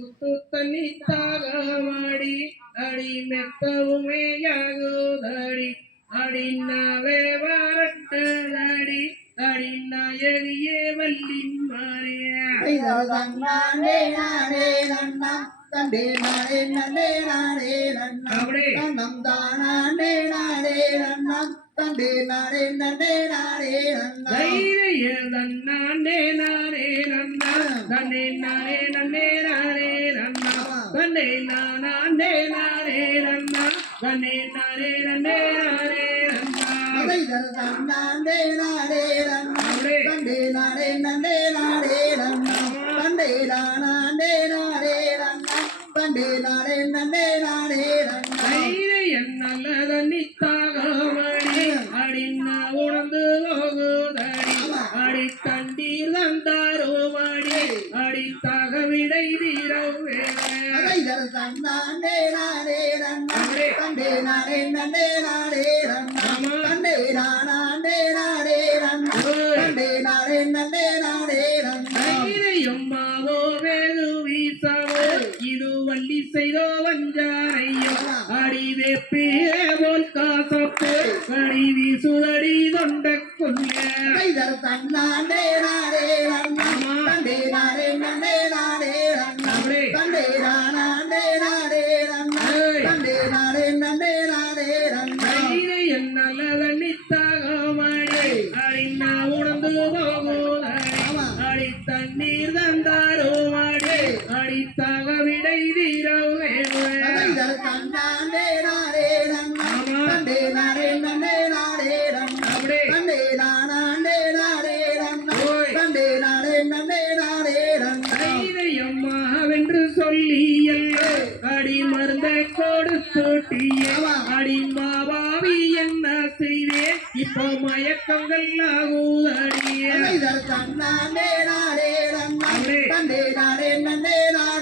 முத்து தண்ணி தாகமாடி அடி மெத்தவுமேயாகுதடி அடி நாவே வரட்டதடி அடி நாயகியே வள்ளி மாறியா தண்டே நாடே நண்டே நாடே நன்னம் தானே நாடே நன்னம் தண்டே நாடே நண்டே நாடே நன்னாண்டே நாரே நன்னா தண்டே நாரே நன்னே நாரே நன்னா தண்டே நானாண்டே நாரே நன்னா தண்டே நாரே நன்னே நாரே நன்னா தன்னாண்டே நாடே நன்னம் தண்டே நாடே நண்டே நாடே நன்னம் தண்டே நானாண்டே நாடே நன்னம் தண்டே நாடே நண்டே நாடே நல்ல நித்தாகமடி அடின உணர்ந்து போகுதடி அடி தண்டீர் தந்தாரோமடி அடி தகவிடை தீரவே தன்னாண்டே நாடே நன்னம் தண்டே நாடே நண்டே நாடே நன்னம் தண்டே நானாண்டே நாடே நன்னம் தண்டே நாடே நண்டே நாடே நன்னாவோ வேது வீசவோ இது வள்ளி செய்தோ வஞ்சாரையோ அடி வேப்பியே போல் காசப்போ கடி வீசுதடி தொண்ட கொல்ல தன்னாண்டே நாடே நன்னம் தண்டே நாடே நண்டே நாடே நன்னம் தண்டே நானாண்டே நாடே நன்னம் தண்டே நாடே நண்டே நாடே நல்ல நித்தாகமடி அடின உணர்ந்து போகுதடி அடி தண்ணீர் தந்தாரோ மாடி அடி தகவிடை தீரவே தன்னாண்டே நாடே நன்னம் தண்டே நாடே நண்டே நாடே நன்னம் தண்டே நானாண்டே நாடே நன்னம் தண்டே நாடே நண்டே நாடே அம்மாவென்று சொல்லி அடி மருந்தை கொடுத்தோட்டிய அடி மாவாவி என்ன செய்தே இப்போ மயக்கங்கள் ஆகுதடிய தன்னாண்டே நாடே நன்னம் தண்டே நாடே நண்டே நாடே